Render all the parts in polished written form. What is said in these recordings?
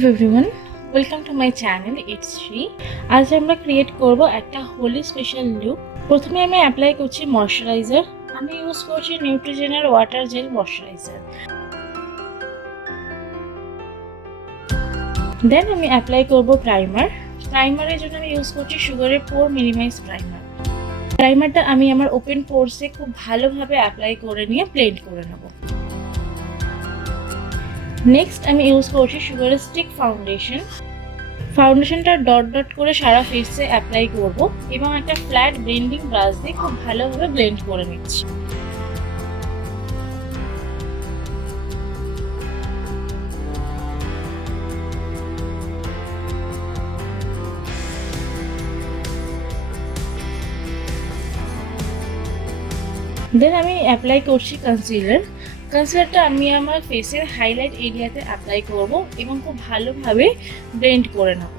Hello everyone, welcome to my channel. It's Shri. আজ আমরা ক্রিয়েট করব একটা হোলি স্পেশাল লুক। প্রথমে আমি অ্যাপ্লাই করছি ময়শ্চারাইজার। আমি ইউজ করছি নিউট্রিজেনার ওয়াটার জেল ময়শ্চারাইজার। দেন আমি অ্যাপ্লাই করব প্রাইমার। প্রাইমারের জন্য আমি ইউজ করছি সুগারের পোর মিনিমাইজ প্রাইমার। প্রাইমারটা আমি আমার ওপেন পোরসে খুব ভালোভাবে অ্যাপ্লাই করে নিয়ে ব্লেন্ড করে নেব। নেক্সট আমি ইউজ করছি সুগারের স্টিক ফাউন্ডেশন। ফাউন্ডেশনটা ডট ডট করে সারা ফেসে অ্যাপ্লাই করব এবং একটা ফ্ল্যাট ব্লেন্ডিং ব্রাশ দিয়ে খুব ভালোভাবে ব্লেন্ড করে নিচ্ছি। দেন আমি অ্যাপ্লাই করছি কনসিলার। কনসিলারটা আমি আমার ফেসের হাইলাইট এরিয়াতে অ্যাপ্লাই করব এবং খুব ভালোভাবে ব্লেন্ড করে নেব।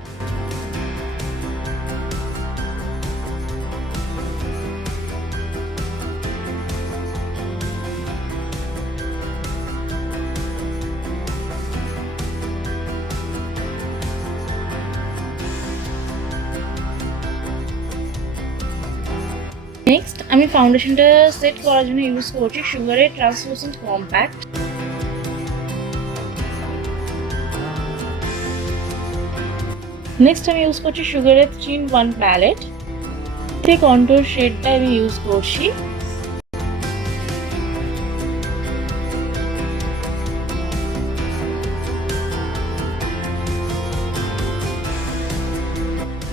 নেক্সট আমি ফাউন্ডেশনটা সেট করার জন্য ইউজ করছি সুগারের ট্রান্সলুসেন্ট কম্প্যাক্ট। নেক্সট আমি ইউজ করছি সুগারের 3-in-1 প্যালেট। এই কন্ট্যুর শেডটা আমি ইউজ করছি।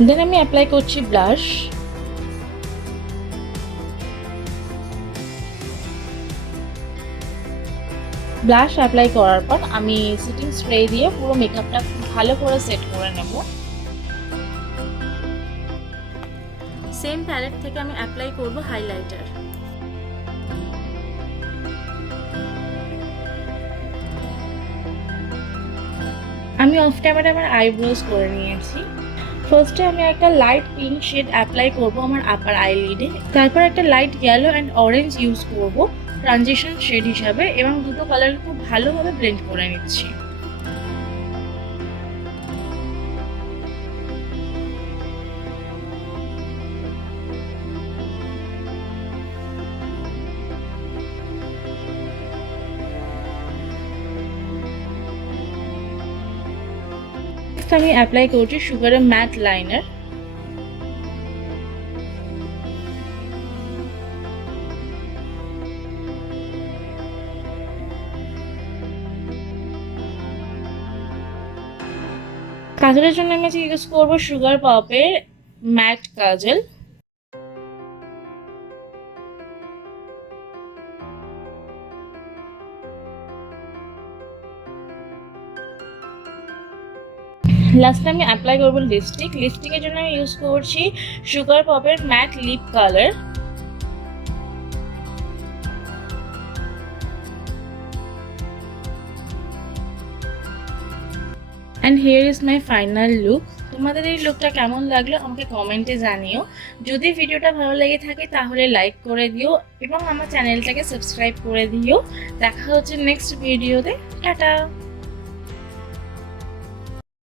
দেন আমি অ্যাপ্লাই করছি ব্লাশ। ব্লাশ অ্যাপ্লাই করার পর আমি সেটিং স্প্রে দিয়ে পুরো মেকআপটা ভালো করে সেট করে নেব। সেম প্যালেট থেকে আমি অ্যাপ্লাই করব হাইলাইটার। আমি অফ ক্যামেরা আমার আইব্রোজ করে নিয়েছি। ফার্স্টে আমি একটা লাইট পিঙ্ক শেড অ্যাপ্লাই করব আমার আপার আইলিডে। তারপর একটা light yellow and orange use করব ট্রানজিশন শেড হিসাবে এবং দুটো কালার খুব ভালোভাবে ব্লেন্ড করে নিচ্ছি। আমি অ্যাপ্লাই করছি সুগারের ম্যাট লাইনার। কাজলের জন্য আমি আজকে ইউজ করবো সুগার পপের ম্যাট কাজল। লাস্টে আমি অ্যাপ্লাই করবো লিপস্টিক। লিপস্টিকের জন্য আমি ইউজ করছি সুগার পপের matte lip colour. And here is my final look. তোমাদের এই লুকটা কেমন লাগলো আমাকে কমেন্টে জানিও। যদি ভিডিওটা ভালো লেগে থাকে তাহলে লাইক করে দিও এবং আমার চ্যানেলটাকে সাবস্ক্রাইব করে দিও। দেখা হচ্ছে নেক্সট ভিডিওতে। টাটা।